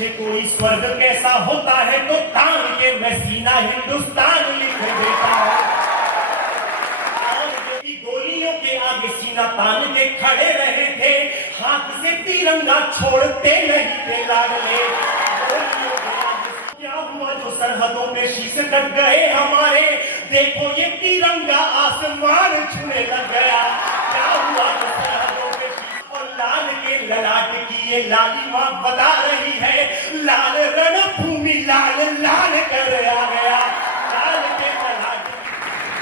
पूछे कोई स्वर्ग कैसा होता है तो तान के मैं सीना हिंदुस्तान लिख देता हूं। गोलियों के आगे सीना तान के खड़े रहे थे, हाथ से तिरंगा छोड़ते नहीं थे लाडले। क्या हुआ जो सरहदों पे शीश कट गए हमारे, देखो ये तिरंगा आसमान छूने लग गया। क्या हुआ जो सरहदों पे शीश और लाल के ललाट की ये लालिमा बता रही है, लाल रणभूमि लाल लाल कर आ गया। लाल के ललाट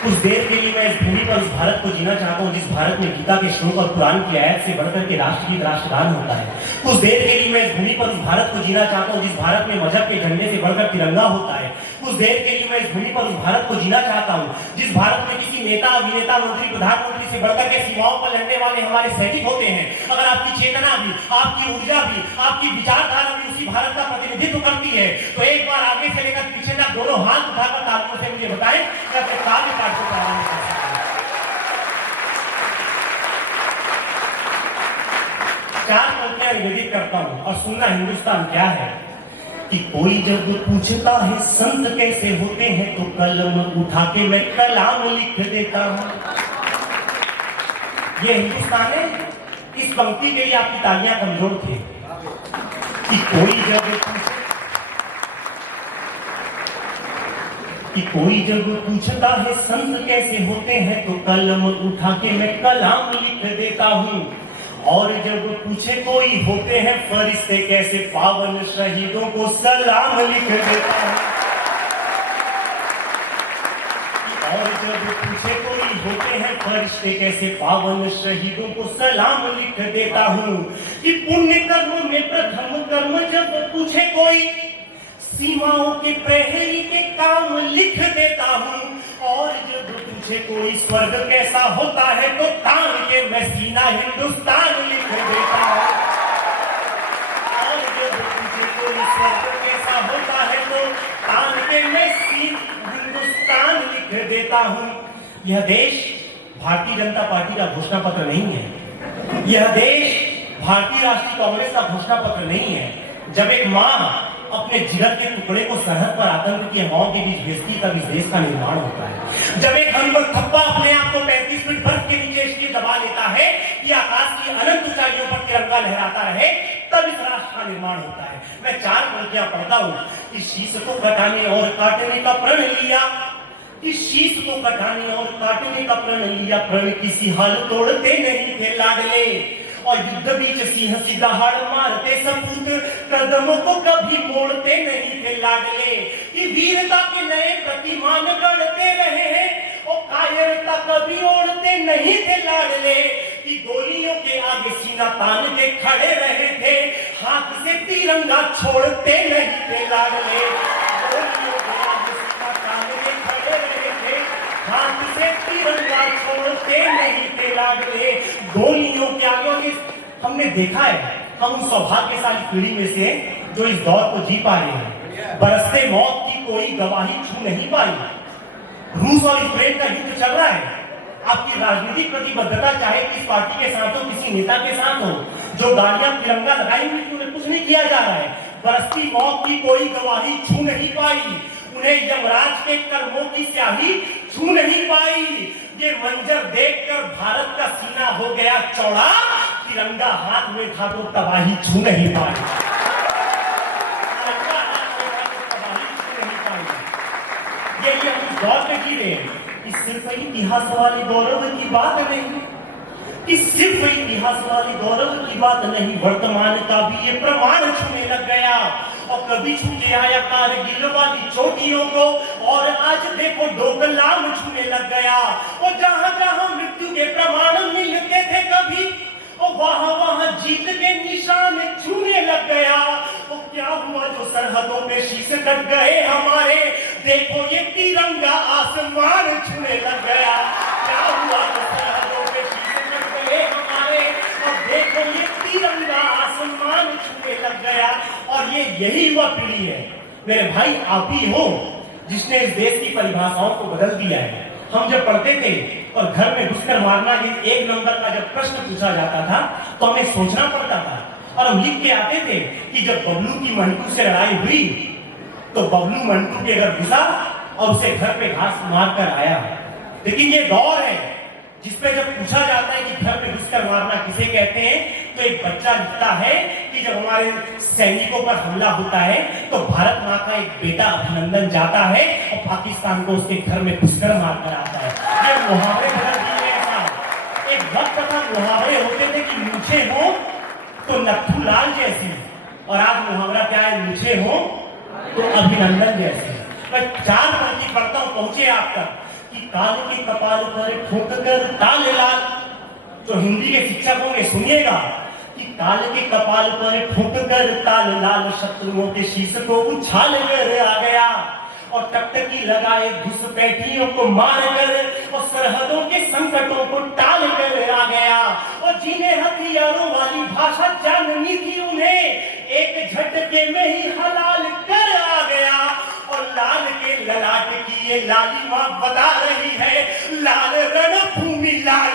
कुछ देर के लिए मैं इस भूमि पर उस भारत को जीना चाहता हूँ जिस भारत में गीता के श्लोक और कुरान की आयत से बढ़कर के राष्ट्रगीत राष्ट्रगान होता है। कुछ देर के लिए मैं इस भूमि पर उस भारत को जीना चाहता हूँ जिस भारत में मजहब के झंडे से बढ़कर तिरंगा होता है। कुछ देर के लिए मैं इस भूमि पर उस भारत को जीना चाहता हूँ जिस भारत में किसी नेता अभिनेता मंत्री प्रधानमंत्री से बढ़कर के सीमाओं पर लड़ने वाले हमारे सैनिक होते हैं। अगर आपकी चेतना भी, आपकी ऊर्जा भी, आपकी विचारधारा भी उसी भारत का प्रतिनिधित्व करती है तो एक बार आगे से लेकर पीछे तक दोनों हाथ उठाकर तालियों से मुझे बताएं कि अपने काव्य पाठ को प्रारंभ कर सकते हैं। चार पंक्तियां निवेदित करता हूं और सुनना हिंदुस्तान क्या है कि कोई जब पूछता है संत कैसे होते हैं तो कलम उठा के मैं कलाम लिख देता हूं। ये हिंदुस्तान है। इस पंक्ति के लिए आपकी तालियां कमजोर थे कि कोई जब पूछता है संत कैसे होते हैं तो कलम उठा के मैं कलाम लिख देता हूं। और जब पूछे कोई होते हैं फरिश्ते कैसे पावन शहीदों को सलाम लिख देता हूं। और जब पूछे कोई होते हैं फरिश्ते कैसे पावन शहीदों को सलाम लिख देता हूं। कि पुण्य कर्म में प्रथम कर्म जब पूछे कोई सीमाओं के प्रहरी के काम लिख देता हूं। और जब पूछे कोई स्वर्ग कैसा होता है तो तान के मैं सीना हिंदुस्तान लिख देता हूं। और जब पूछे कोई स्वर्ग कैसा होता है तो तान के मैं हिंदुस्तान लिख देता हूं। यह देश भारतीय जनता पार्टी का घोषणा पत्र नहीं है। यह देश भारतीय राष्ट्रीय कांग्रेस का घोषणा पत्र नहीं है। जब एक मां अपने जिगर के टुकड़े को सरहद पर आतंक की हवाओं के बीच भेजती तब इस देश का निर्माण होता है। जब एक हरिबर थप्पा अपने आप को 35 फीट बर्फ के नीचे इसलिए दबा लेता है कि आकाश की अनंत ऊंचाइयों पर तिरंगा लहराता रहे तब इस राष्ट्र का निर्माण होता है। मैं चार पंक्तियां पढ़ता हूं कि शीश को कटाने और काटने का प्रण लिया, कि शीश को कटाने और काटने का प्रण लिया, प्रण किसी हाल तोड़ते नहीं थे लाडले। और युद्ध बीच सिंह सीधा हाड़ मारते सपूत, कदमों को कभी मोड़ते नहीं थे लाडले। कि वीरता के नए प्रतिमान गढ़ते रहे हैं और कायरता कभी ओढ़ते नहीं थे लाडले। कि गोलियों के आगे सीना तान के खड़े रहे थे, हाथ से तिरंगा छोड़ते नहीं थे लाडले। गोलियों के आगे सीना तान के खड़े रहे थे, हाथ से तिरंगा छोड़ते नहीं थे लाडले। गोलियों के आगे हमने देखा है, हम उन सौभाग्यशाली पीढ़ी में से जो इस दौर को जी पा रहे हैं। बरसते मौत की कोई गवाही छू नहीं पाई। रूस और यूक्रेन का युद्ध चल रहा है। आपकी राजनीतिक प्रतिबद्धता चाहे किस पार्टी के साथ हो, किसी नेता के साथ हो, जो गाड़ियां तिरंगा लगाई हुई उन्हें कुछ नहीं किया जा रहा है। बरसती मौत की कोई गवाही छू नहीं पाई, उन्हें यमराज के कर्मों की स्याही छू नहीं पाई। ये मंजर देखकर भारत का सीना हो गया चौड़ा, तिरंगा हाथ में था तो तबाही छू नहीं पाई। ये हम इस दौर में जी रहे हैं कि सिर्फ इतिहास वाली गौरव की बात नहीं, कि सिर्फ इतिहास वाली गौरव की बात नहीं, वर्तमान का भी ये प्रमाण छूने लग गया। और कभी छू के आया कारगिल वाली चोटियों को और आज देखो डोकलाम छूने लग गया। और जहां जहां मृत्यु के प्रमाण मिलते थे कभी, और वहां वहां जीत के निशान छूने लग गया। और क्या हुआ जो सरहदों पे शीश कट गए हमारे, देखो ये तिरंगा आसमान छूने लग गया। क्या हुआ जो सरहदों पे शीश कट गए हमारे, और देखो ये तिरंगा आसमान छूने लग गया। और ये यही युवा पीढ़ी है मेरे भाई, आप ही हो जिसने इस देश की परिभाषाओं को बदल दिया है। हम जब पढ़ते थे और घर में घुसकर मारना ये एक नंबर का जब प्रश्न पूछा जाता था तो हमें सोचना पड़ता था और हम लिख के आते थे कि जब बबलू की मंटू से लड़ाई हुई तो बबलू मंटू के घर घुसा और उसे घर पे घास मार कर आया। लेकिन ये दौर है जिसपे जब पूछा जाता है कि घर पे घुसकर मारना किसे कहते हैं, तो एक बच्चा लिखता है कि जब हमारे सैनिकों पर हमला होता है तो भारत माँ का एक बेटा अभिनंदन जाता है और पाकिस्तान को उसके घर में घुसकर मारकर आता है। ये मुहावरे बदल दिए ऐसा। एक वक्त था मुहावरे होते थे कि मूछे हो तो नथु लाल जैसी, और आज मुहावरा क्या है, मूछे हो तो अभिनंदन जैसी। मैं 4 पंक्ति पढ़ता हूं, पहुंचे आप तक कि काल के कपाल पर ठोक कर ताल लाल। जो हिंदी के शिक्षक होंगे सुनिएगा कि काल के कपाल पर ठोक कर ताल लाल, शत्रुओं के शीश को उछाल कर आ गया और टकटकी लगाए घुसपैठियों को मार कर और सरहदों के संकटों को टाल कर आ गया। और जिन्हें हथियारों वाली भाषा जाननी थी उन्हें एक झटके में ही हलाल कर आ गया। और लाल के ललाट की ये लालिमा बता रही है, लाल रणभूमि लाल